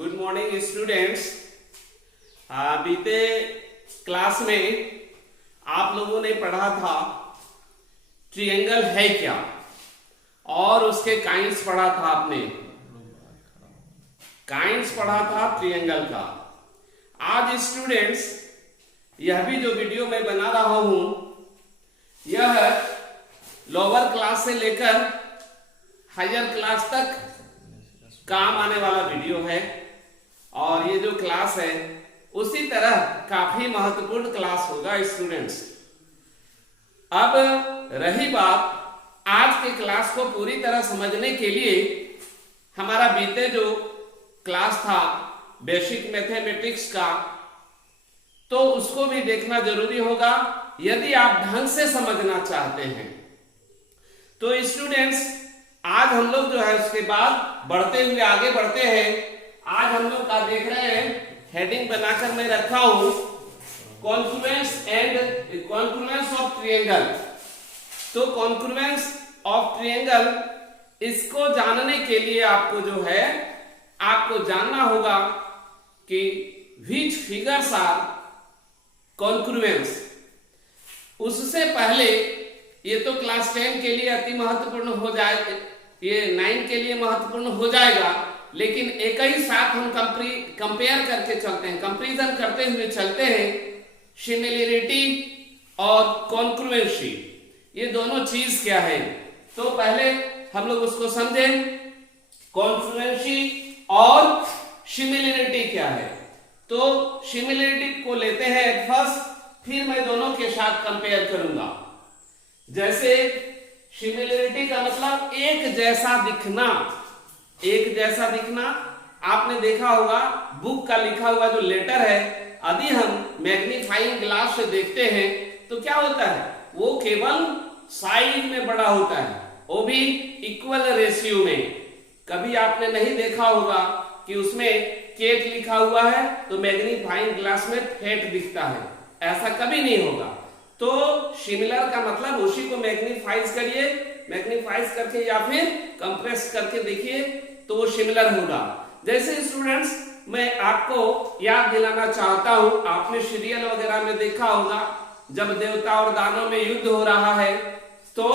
Good morning students. बीते class में आप लोगों ने पढ़ा था ट्रायंगल है क्या, और उसके काइंड्स पढ़ा था आपने। काइंड्स पढ़ा था ट्रायंगल का। आज स्टूडेंट्स यह भी जो वीडियो मैं बना रहा हूं, यह लोअर क्लास से लेकर हायर क्लास तक काम आने वाला वीडियो है, और ये जो क्लास है उसी तरह काफी महत्वपूर्ण क्लास होगा स्टूडेंट्स। अब रही बात आज के क्लास को पूरी तरह समझने के लिए हमारा बीते जो क्लास था बेसिक मैथमेटिक्स का, तो उसको भी देखना जरूरी होगा यदि आप ढंग से समझना चाहते हैं। तो स्टूडेंट्स आज हम लोग जो है उसके बाद बढ़ते हुए आगे बढ़ते हैं। आज हम लोग का देख रहे हैं, हेडिंग बनाकर मैं रखा हूं कॉन्क्रुएंस ऑफ ट्रायंगल। तो कॉन्क्रुएंस ऑफ ट्रायंगल, इसको जानने के लिए आपको जो है आपको जानना होगा कि व्हिच फिगर्स आर कॉन्क्रुएंस। उससे पहले ये तो क्लास 10 के लिए अति महत्वपूर्ण हो जाए, ये 9 के लिए महत्वपूर्ण हो जाएगा, लेकिन एक ही साथ हम कंपेयर करके चलते हैं, कंपैरिजन करते हुए चलते हैं। सिमिलरिटी और कॉन्क्रुएंसी, ये दोनों चीज क्या है, तो पहले हम लोग उसको समझें। कॉन्क्रुएंसी और सिमिलरिटी क्या है, तो सिमिलरिटी को लेते हैं एट फर्स्ट, फिर मैं दोनों के साथ कंपेयर करूंगा। जैसे सिमिलरिटी का मतलब एक जैसा दिखना। एक जैसा दिखना आपने देखा होगा, बुक का लिखा हुआ जो लेटर है, यदि हम मैग्नीफाइंग ग्लास से देखते हैं तो क्या होता है, वो केवल साइज में बड़ा होता है, वो भी इक्वल रेशियो में। कभी आपने नहीं देखा होगा कि उसमें केट लिखा हुआ है तो मैग्नीफाइंग ग्लास में फेट दिखता है, ऐसा कभी नहीं होगा। तो सिमिलर का मतलब उसी को मैग्नीफाइज करिए, मैग्नीफाइज करके या फिर कंप्रेस करके देखिए तो वो सिमिलर होगा। जैसे स्टूडेंट्स मैं आपको याद दिलाना चाहता हूं, आपने सीरियल वगैरह में देखा होगा, जब देवता और दानव में युद्ध हो रहा है तो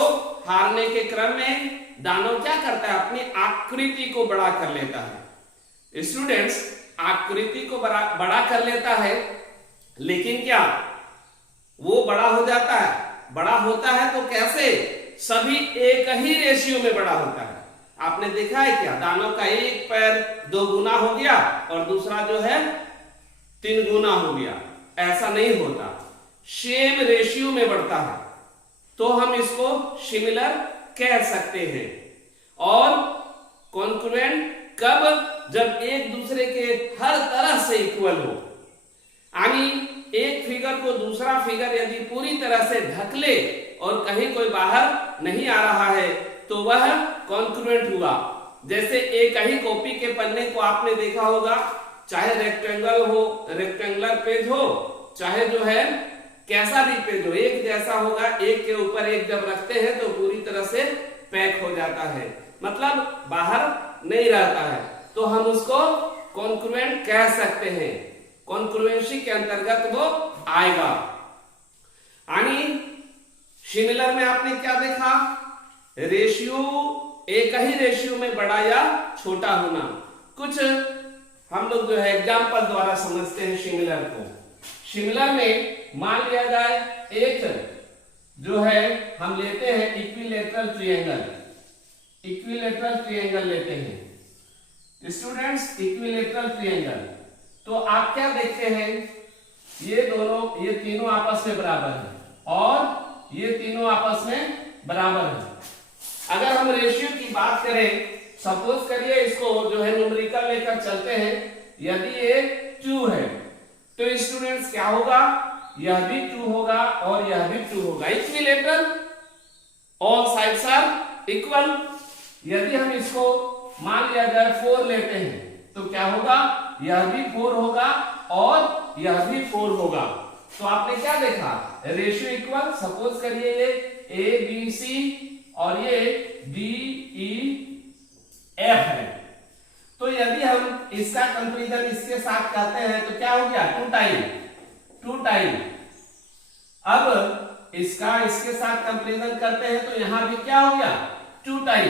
हारने के क्रम में दानव क्या करता है, अपनी आकृति को बड़ा कर लेता है। स्टूडेंट्स आकृति को बड़ा कर लेता है, लेकिन क्या वो बड़ा हो जाता है? बड़ा होता है तो कैसे? सभी एक ही रेशियो में बड़ा होता है। आपने देखा है क्या, दानव का एक पैर 2 गुना हो गया और दूसरा जो है 3 गुना हो गया, ऐसा नहीं होता, सेम रेशियो में बढ़ता है, तो हम इसको सिमिलर कह सकते हैं। और कॉन्क्रुएंट कब? जब एक दूसरे के हर तरह से इक्वल हो, यानी एक फिगर को दूसरा फिगर यदि पूरी तरह से ढक ले और कहीं कोई बाहर नहीं आ रहा है तो वह कॉन्क्रुएंट हुआ। जैसे एक ही कॉपी के पन्ने को आपने देखा होगा, चाहे रेक्टेंगल हो, रेक्टेंगुलर पेज हो, चाहे जो है कैसा भी पेज हो, एक जैसा होगा, एक के ऊपर एक जब रखते हैं तो पूरी तरह से पैक हो जाता है, मतलब बाहर नहीं रहता है, तो हम उसको कॉन्क्रुएंट कह सकते हैं। कॉन्क्रुएंसी के अंतर्गत वो आएगा। यानी सिमिलर में आपने क्या देखा, रेशियो एक ही रेशियो में बड़ा या छोटा होना। कुछ हम लोग जो है एग्जांपल द्वारा समझते हैं सिमिलर को। सिमिलर में मान लिया जाए एक जो है हम लेते हैं इक्विलेटरल ट्रायंगल। इक्विलेटरल ट्रायंगल लेते हैं स्टूडेंट्स, इक्विलेटरल ट्रायंगल। तो आप क्या देखते हैं, ये दोनों, ये तीनों आपस में बराबर है और ये तीनों आपस में बराबर है। अगर हम रेशियो की बात करें, सपोज करिए इसको जो है न्यूमेरिकल लेकर चलते हैं, यदि ये 2 है तो स्टूडेंट्स क्या होगा, यह भी 2 होगा और यह भी 2 होगा। Equilateral, all sides are equal. यदि हम इसको मान लिया जाए 4 लेते हैं तो क्या होगा, यह भी 4 होगा और यह भी 4 होगा। तो आपने क्या देखा, रेशियो इक्वल। सपोज करिए ये ए बी सी और ये डी ई एफ है, तो यदि हम इसका कंपेरिजन इसके साथ करते हैं तो क्या हो गया, टू टाइम। अब इसका इसके साथ कंपेरिजन करते हैं तो यहां भी क्या हो गया, 2 टाइम,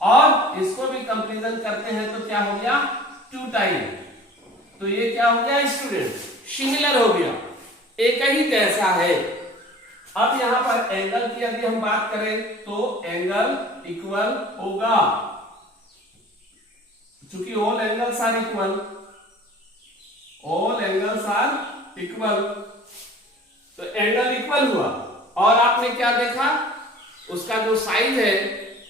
और इसको भी कंपेरिजन करते हैं तो क्या हो गया, 2 टाइम। तो ये क्या हो गया स्टूडेंट, सिमिलर हो गया, एक ही जैसा है। अब यहां पर एंगल की यदि हम बात करें तो एंगल इक्वल होगा, चूंकि all angles are equal, all angles are equal, तो एंगल इक्वल हुआ। और आपने क्या देखा, उसका जो साइज है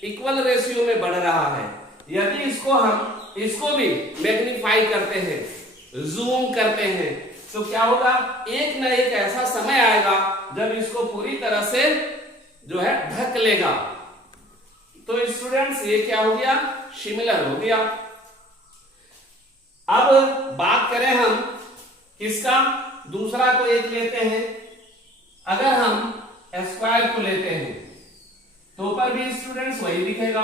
इक्वल रेशियो में बढ़ रहा है। यदि इसको भी मैग्नीफाई करते हैं, जूम करते हैं, तो क्या होगा, एक न एक ऐसा समय आएगा जब इसको पूरी तरह से जो है ढक लेगा। तो स्टूडेंट्स ये क्या हो गया, सिमिलर हो गया। अब बात करें हम किसका, दूसरा को एक लेते हैं। अगर हम स्क्वायर को लेते हैं तो ऊपर भी स्टूडेंट्स वही दिखेगा।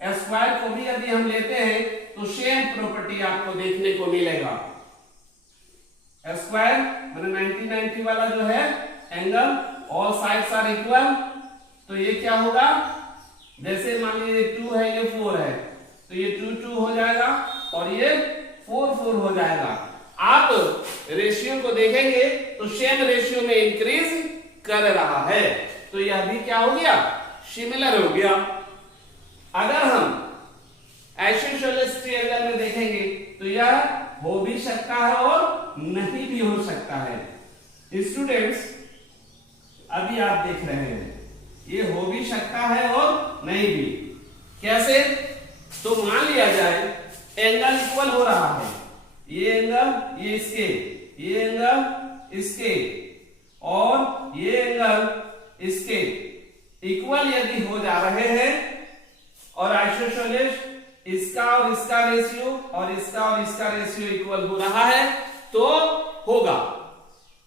स्क्वायर को भी यदि हम लेते हैं तो सेम प्रॉपर्टी आपको देखने को मिलेगा। स्क्वायर मतलब 90-90 वाला जो है angle, all sides are equal, तो ये क्या होगा, जैसे मान लीजिए 2 है, ये 4 है, तो ये 2 हो जाएगा और ये 4 हो जाएगा। आप रेशियो को देखेंगे तो सेम रेशियो में इंक्रीज कर रहा है, तो यह भी क्या हो गया, सिमिलर हो गया। अगर हम आइसोसेलेस ट्रायंगल में देखेंगे तो यह हो भी सकता है और नहीं भी हो सकता है। स्टूडेंट्स अभी आप देख रहे हैं ये हो भी सकता है और नहीं भी। कैसे, तो मान लिया जाए एंगल इक्वल हो रहा है, ये एंगल ये इसके, ये एंगल इसके और ये एंगल इसके इक्वल यदि हो जा रहे हैं और आइसोसेलेस इसका और इसका रेशियो और इसका रेशियो इक्वल हो रहा है तो होगा,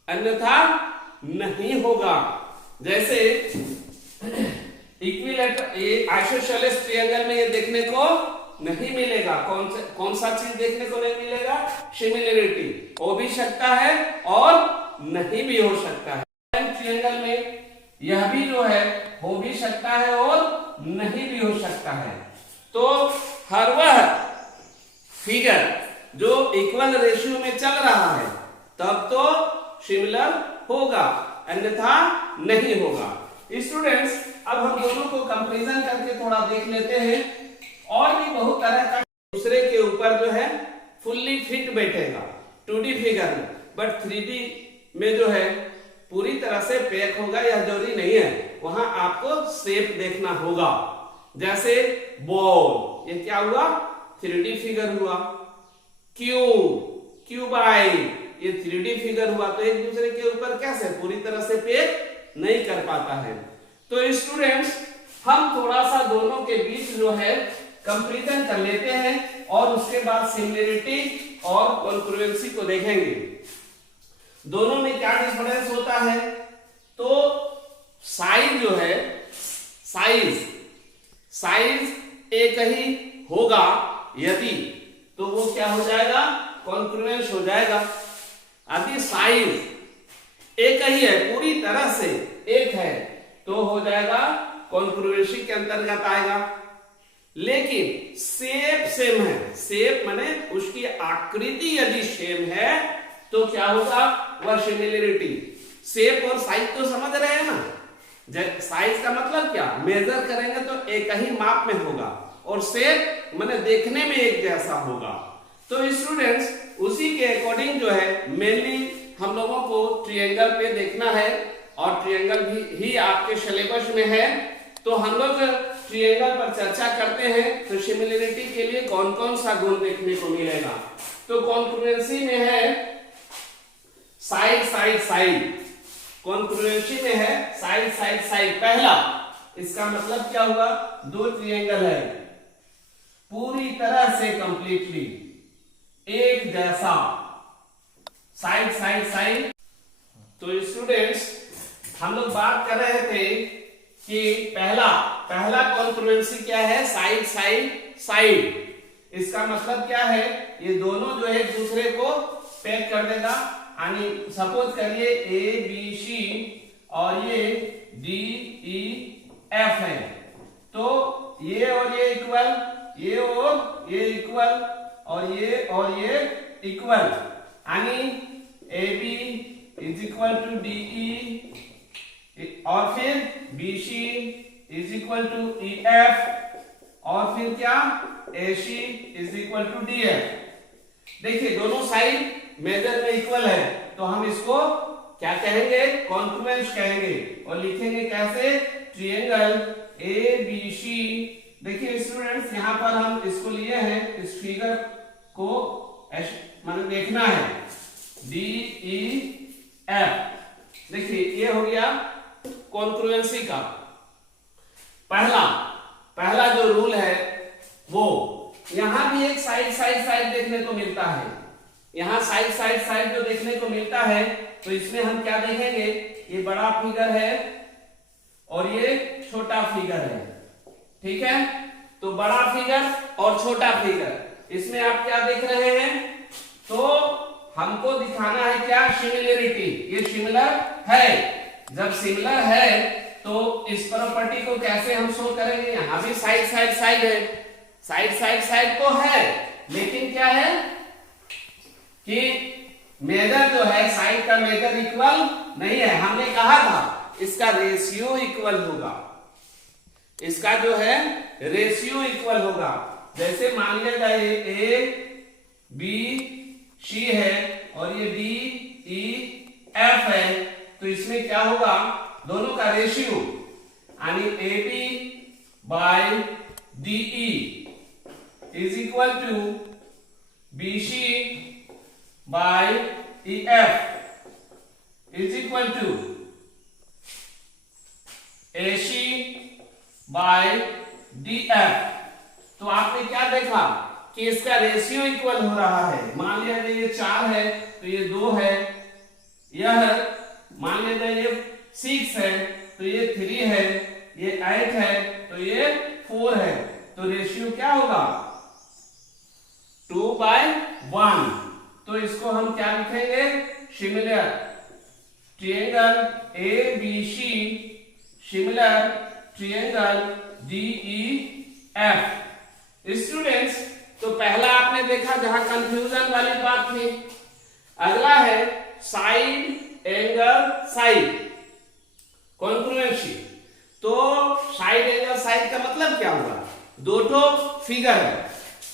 अन्यथा नहीं होगा। जैसे इक्विलैटरल, ये आइसोसेलेस ट्रायंगल में ये देखने को नहीं मिलेगा। कौन सा चीज देखने को नहीं मिलेगा, सिमिलरिटी। हो भी सकता है और नहीं भी हो सकता है। ट्रायंगल में यह भी जो है हो भी सकता है और नहीं भी हो सकता है। तो हर वह फिगर जो इक्वल रेशियो में चल रहा है तब तो सिमिलर होगा, अन्यथा नहीं होगा। स्टूडेंट्स अब हम दोनों को कंपैरिजन करके थोड़ा देख लेते हैं। और भी बहुत तरह का दूसरे के ऊपर जो है फुल्ली फिट बैठेगा 2D फिगर में, बट 3D में जो है पूरी तरह से पैक होगा, यह जरूरी नहीं है। वहां आपको शेप देखना होगा। जैसे बॉल, ये क्या हुआ, 3D फिगर हुआ। क्यूबाइड, ये 3D फिगर हुआ। तो एक दूसरे के ऊपर कैसे पूरी तरह से पैक नहीं कर पाता है। तो स्टूडेंट्स हम थोड़ा सा दोनों के बीच जो है कंपैरिजन कर लेते हैं और उसके बाद सिमिलरिटी और कॉन्ग्रुएंसी को देखेंगे। दोनों में क्या डिफरेंस होता है, तो साइज जो है, साइज एक ही होगा यदि, तो वो क्या हो जाएगा, कॉन्ग्रुएंस हो जाएगा। यदि साइज एक ही है, पूरी तरह से एक है, तो हो जाएगा कॉन्ग्रुएंसी के अंतर्गत आएगा। लेकिन शेप सेम है, शेप माने उसकी आकृति यदि सेम है तो क्या होगा, वह सिमिलरिटी। शेप और साइज तो समझ रहे हैं ना, साइज का मतलब क्या, मेजर करेंगे तो एक ही माप में होगा, और शेप माने देखने में एक जैसा होगा। तो स्टूडेंट्स उसी के अकॉर्डिंग जो है मेनली हम लोगों को ट्रायंगल पे देखना है, और ट्रायंगल भी आपके सिलेबस में है। तो हम लोग ट्रायंगल पर चर्चा करते हैं। तो सिमिलरिटी के लिए कौन कौन सा गुण देखने को मिलेगा, तो कॉन्ग्रुएंसी में है साइड, कॉन्ग्रुएंसी में है साइड। पहला इसका मतलब क्या हुआ, दो ट्रायंगल है पूरी तरह से कंप्लीटली एक जैसा, साइड। तो स्टूडेंट्स हम लोग बात कर रहे थे कि पहला कॉन्ग्रुएंसी क्या है, साइड। इसका मतलब क्या है, ये दोनों जो है एक दूसरे को पैक कर देगा। यानी सपोज करिए ए बी सी और ये डी ई एफ है, तो ये और ये इक्वल, ये और ये इक्वल, और ये इक्वल, यानी A B is equal to D E और फिर B C is equal to E F और फिर क्या A C is equal to D F. देखिए दोनों साइड मेजर में इक्वल है, तो हम इसको क्या कहेंगे, कॉन्ग्रुएंस कहेंगे। और लिखेंगे कैसे, ट्रायंगल ए बी सी। देखिए स्टूडेंट्स यहाँ पर हम इसको लिए हैं, इस फिगर को मतलब देखना है, डी ई एफ। देखिए ये हो गया कॉन्ग्रुएंसी का पहला जो रूल है वो। यहां भी एक साइड देखने को मिलता है, यहां साइड जो देखने को मिलता है, तो इसमें हम क्या देखेंगे, ये बड़ा फिगर है और ये छोटा फिगर है, ठीक है। तो बड़ा फिगर और छोटा फिगर, इसमें आप क्या देख रहे हैं, तो हमको दिखाना है क्या, सिमिलरिटी। ये सिमिलर है, जब सिमिलर है तो इस प्रॉपर्टी को कैसे हम शो करेंगे, यहां भी साइड है, साइड तो है, लेकिन क्या है कि मेजर जो है, साइड का मेजर इक्वल नहीं है। हमने कहा था इसका रेशियो इक्वल होगा, इसका जो है रेशियो इक्वल होगा। जैसे मान लिया ये ए बी सी है और ये डी ई एफ है, तो इसमें क्या होगा, दोनों का रेशियो, यानी A B by D E is equal to B C by E F is equal to A C by D F. तो आपने क्या देखा कि इसका रेशियो इक्वल हो रहा है। मान लिया ये 4 है तो ये 2 है, यह मान लिया ये 6 है तो ये 3 है, ये 8 है तो ये 4 है, तो रेशियो क्या होगा, 2/1। तो इसको हम क्या लिखेंगे, similar triangle A B C similar triangle D E F. Students, तो पहला आपने देखा जहां कंफ्यूजन वाली बात थी। अगला है साइड एंगल साइड कॉन्ग्रुएंसी। तो साइड एंगल साइड का मतलब क्या हुआ, दो ठो फिगर है,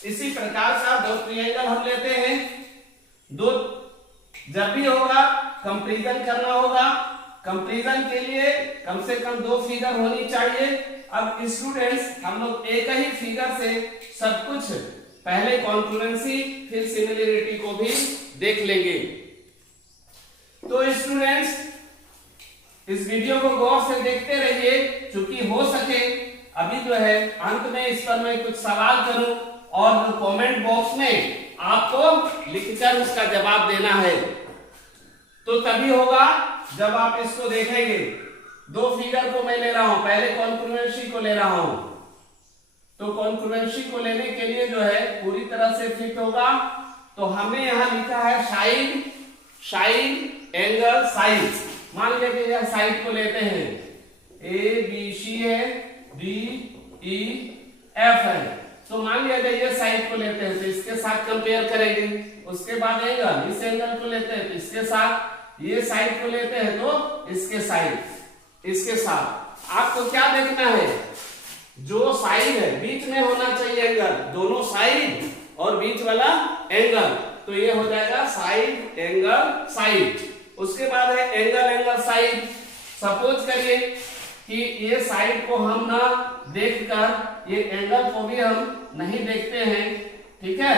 इसी प्रकार का दो ट्रायंगल हम लेते हैं, दो जब भी होगा कंपैरिजन करना होगा, कंपैरिजन के लिए कम से कम 2 फिगर होनी चाहिए। अब स्टूडेंट्स हम लोग एक ही फिगर से सब कुछ, पहले कॉन्ग्रुएंसी फिर सिमिलरिटी को भी देख लेंगे। तो स्टूडेंट्स इस वीडियो को गौर से देखते रहिए, क्योंकि हो सके अभी जो है अंत में इस पर मैं कुछ सवाल करूं और कमेंट बॉक्स में आपको लिखकर उसका जवाब देना है, तो तभी होगा जब आप इसको देखेंगे। 2 फिगर को मैं ले रहा हूं, पहले कॉन्ग्रुएंसी को ले रहा हूं, तो कॉन्ग्रुएंसी को लेने के लिए जो है पूरी तरह से फिट होगा। तो हमने यहां लिखा है साइड एंगल साइड। मान लीजिए कि यह साइड को लेते हैं, ए बी सी है, डी ई एफ है, तो मान लिया जाए ये साइड को लेते हैं तो इसके साथ कंपेयर करेंगे। उसके बाद एंगल, इस एंगल को लेते हैं तो इसके साथ, ये साइड को लेते हैं तो इसके साथ। आपको क्या देखना है, जो साइड है बीच में होना चाहिए एंगल, दोनों साइड और बीच वाला एंगल, तो ये हो जाएगा साइड एंगल साइड। उसके बाद है एंगल साइड। सपोज करिए कि ये साइड को हम ना देखकर ये एंगल को भी हम नहीं देखते हैं, ठीक है।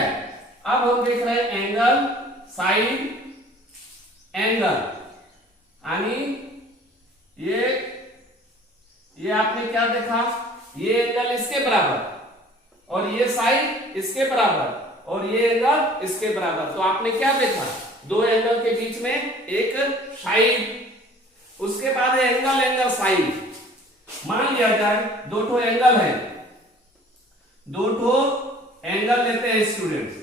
अब हम देख रहे हैं एंगल साइड एंगल, यानी ये आपने क्या देखा, ये एंगल इसके बराबर और ये साइड इसके बराबर और ये एंगल इसके बराबर। तो आपने क्या देखा, 2 एंगल के बीच में एक साइड। उसके बाद है एंगल साइड। मान लिया जाए 2 ठो एंगल है, 2 ठो एंगल लेते हैं स्टूडेंट्स,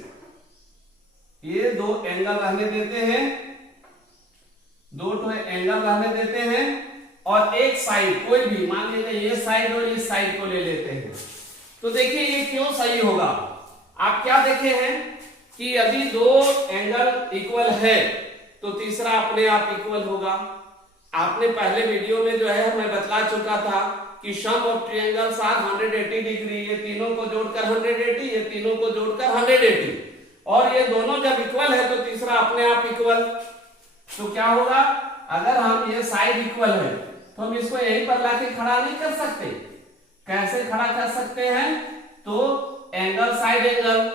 ये दो एंगल रहने देते हैं, दो तो एंगल रहने देते हैं और एक साइड कोई भी मान लीजिए ये साइड और इस साइड को ले लेते हैं। तो देखिए ये क्यों सही होगा, आप क्या देखे हैं कि यदि दो एंगल इक्वल है तो तीसरा अपने आप इक्वल होगा। आपने पहले वीडियो में जो है मैं बतला चुका था कि सम ऑफ ट्रायंगल्स आर 180 डिग्री, ये तीनों को जोड़कर 180, ये तीनों को जोड़कर 180, और ये दोनों जब इक्वल है तो तीसरा अपने आप इक्वल। तो क्या होगा, अगर हम ये साइड इक्वल है तो हम इसको यहीं पर लाके खड़ा नहीं कर सकते। कैसे खड़ा कर सकते हैं, तो एंगल साइड एंगल,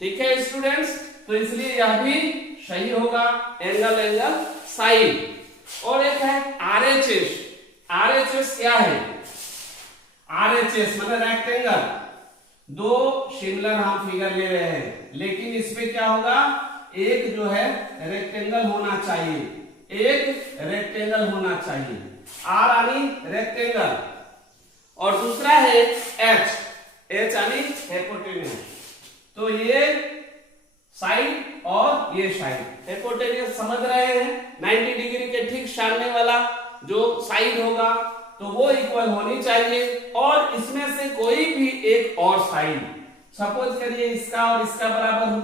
ठीक है स्टूडेंट्स। तो इसलिए यह भी सही होगा, एंगल एंगल साइड। और एक है आरएचएस। आरएचएस क्या है, आरएचएस मतलब रेक्टेंगल। दो सिमिलर हम फिगर ले रहे हैं, लेकिन इसमें क्या होगा, एक जो है रेक्टेंगल होना चाहिए, एक रेक्टेंगल होना चाहिए, आर यानी रेक्टेंगल, और दूसरा है एच, एच यानी हाइपोटेन्यूज। तो ये साइड और ये साइड, हाइपोटेन्यूज समझ रहे हैं, 90 डिग्री के ठीक सामने वाला जो साइड होगा तो वो इक्वल होनी चाहिए, और इसमें से कोई भी एक और साइड, सपोज करिए इसका और इसका बराबर हो,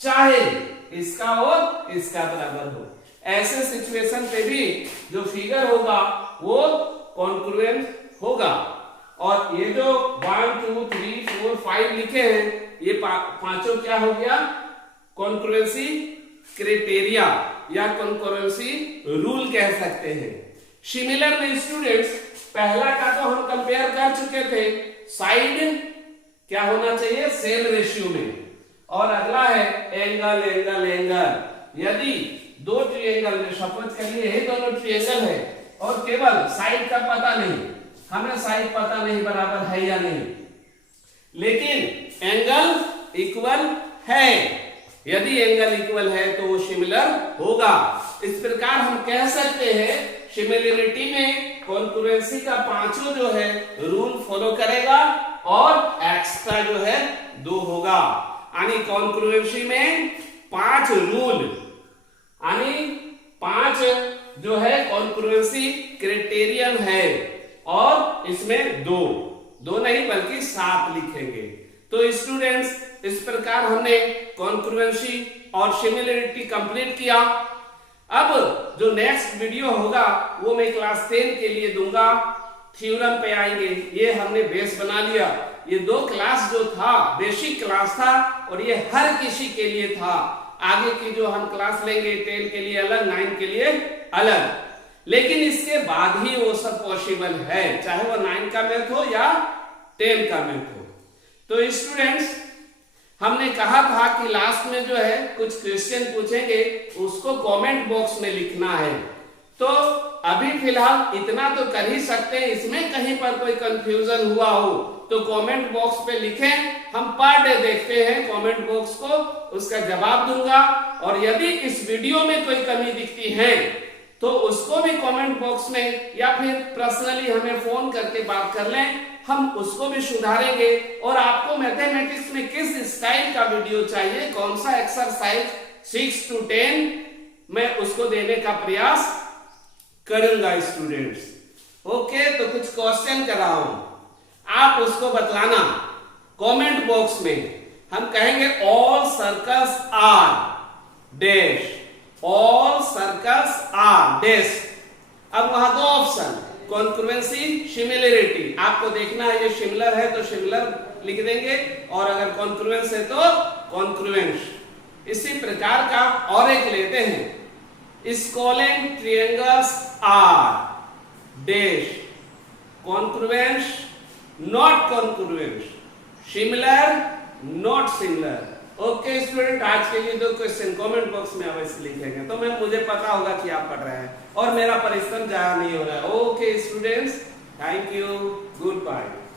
चाहे इसका और इसका बराबर हो, ऐसे सिचुएशन पे भी जो फिगर होगा वो कॉन्ग्रुएंट होगा। और ये जो 1 2 3 4 5 लिखे हैं, ये पांचों क्या हो गया, कॉन्ग्रुएंसी क्राइटेरिया या कॉन्ग्रुएंसी रूल कह सकते हैं। सिमिलर में स्टूडेंट्स, पहला का तो हम कंपेयर कर चुके थे, साइड क्या होना चाहिए, सेम रेशियो में, और अगला है एंगल एंगल एंगल। यदि दो ट्रायंगल में, सपोज करिए ये दोनों ट्रायंगल है और केवल साइड का पता नहीं, हमें साइड पता नहीं बराबर है या नहीं, लेकिन एंगल इक्वल है, यदि एंगल इक्वल है तो वो सिमिलर होगा। इस प्रकार हम कह सकते हैं सिमिलरिटी में कॉन्ग्रुएंसी का पांचों जो है रूल फॉलो करेगा और एक्स्ट्रा जो है 2 होगा। यानी कॉन्ग्रुएंसी में 5 रूल, यानी 5 जो है कॉन्ग्रुएंसी क्राइटेरियन है, और इसमें 2 नहीं बल्कि 7 लिखेंगे। तो स्टूडेंट्स, इस प्रकार हमने कॉन्ग्रुएंसी और सिमिलरिटी कंप्लीट किया। अब जो नेक्स्ट वीडियो होगा वो मैं क्लास 10 के लिए दूंगा, थ्योरम पे आएंगे। ये हमने बेस बना लिया, ये 2 क्लास जो था बेसिक क्लास था और ये हर किसी के लिए था। आगे की जो हम क्लास लेंगे 10 के लिए अलग, 9 के लिए अलग, लेकिन इसके बाद ही वो सब पॉसिबल है, चाहे वो 9 का मैथ हो या 10 का मैथ हो। तो स्टूडेंट्स, हमने कहा था कि लास्ट में जो है कुछ क्वेश्चन पूछेंगे, उसको कमेंट बॉक्स में लिखना है। तो अभी फिलहाल इतना तो कर ही सकते हैं, इसमें कहीं पर कोई कंफ्यूजन हुआ हो तो कमेंट बॉक्स पे लिखें, हम पर डे देखते हैं कमेंट बॉक्स को, उसका जवाब दूंगा। और यदि इस वीडियो में कोई कमी दिखती है तो उसको भी कमेंट बॉक्स में या फिर पर्सनली हमें फोन करके बात कर लें, हम उसको भी सुधारेंगे। और आपको मैथमेटिक्स में किस स्टाइल का वीडियो चाहिए, कौन सा एक्सरसाइज 6 to 10, मैं उसको देने का प्रयास करूंगा स्टूडेंट्स। ओके, तो कुछ क्वेश्चन कर रहा हूं, आप उसको बतलाना कमेंट बॉक्स में। हम कहेंगे all circles are dash, all circles are dash. अब वहां 2 ऑप्शन, कॉन्ग्रुएंसी, सिमिलरिटी। आपको देखना है ये सिमिलर है तो सिमिलर लिख देंगे, और अगर कॉन्ग्रुएंस है तो कॉन्ग्रुएंस। इसी प्रकार का और एक लेते हैं, scalene triangles are dash, congruence not congruence, similar not similar. Okay student, आज के लिए 2 क्वेश्चन कमेंट बॉक्स में अवश्य लिखेंगे, तो मैं मुझे पता होगा कि आप पढ़ रहे हैं और मेरा परिश्रम जाया नहीं हो रहा है। Okay students, thank you, good bye.